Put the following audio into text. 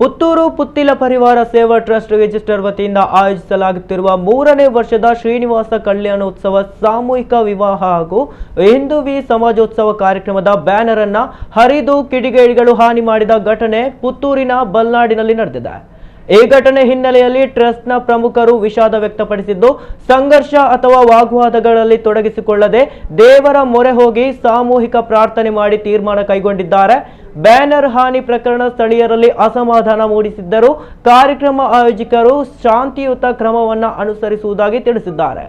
ಪುತ್ತೂರು ಪುತ್ತಿಲ ಪರಿವಾರ ಸೇವಾ trust register ವತಿಯಿಂದ ಆಯೋಜಿಸಲಾಗುತ್ತಿರುವ 3ನೇ ವರ್ಷದ ಶ್ರೀನಿವಾಸ ಕಲ್ಯಾಣೋತ್ಸವ ಸಾಮೂಹಿಕ ವಿವಾಹ ಹಾಗೂ ಹಿಂದೂವಿ ಸಮಾಜೋತ್ಸವ ಕಾರ್ಯಕ್ರಮದ ಬ್ಯಾನರ್ ಅನ್ನು ಹರಿದು ಕಿಡಿಗೇಡಿಗಳು ಹಾನಿ ಮಾಡಿದ ಘಟನೆ ಪುತ್ತೂರಿನ ಬಲ್ನಾಡಿನಲ್ಲಿ ನಡೆದಿದೆ। ಈ ಘಟನೆ ಹಿನ್ನೆಲೆಯಲ್ಲಿ ಟ್ರಸ್ಟ್ನ ಪ್ರಮುಖರು ವಿಷಾದ ವ್ಯಕ್ತಪಡಿಸಿದ್ದು, ಸಂಘರ್ಷ ಅಥವಾ ವಾಗ್ವಾದಗಳಲ್ಲಿ ತೊಡಗಿಸಿಕೊಳ್ಳದೆ ದೇವರ ಮೊರೆ ಹೋಗಿ ಸಾಮೂಹಿಕ ಪ್ರಾರ್ಥನೆ ಮಾಡಿ ತೀರ್ಮಾನ ಕೈಗೊಂಡಿದ್ದಾರೆ। ಬ್ಯಾನರ್ ಹಾನಿ ಪ್ರಕರಣ ಸ್ಥಳೀಯರಲ್ಲಿ ಅಸಮಾಧಾನ ಮೂಡಿಸಿದ್ದರೂ ಕಾರ್ಯಕ್ರಮ ಆಯೋಜಕರು ಶಾಂತಿಯುತ ಕ್ರಮವನ್ನು ಅನುಸರಿಸುವುದಾಗಿ ತಿಳಿಸಿದ್ದಾರೆ।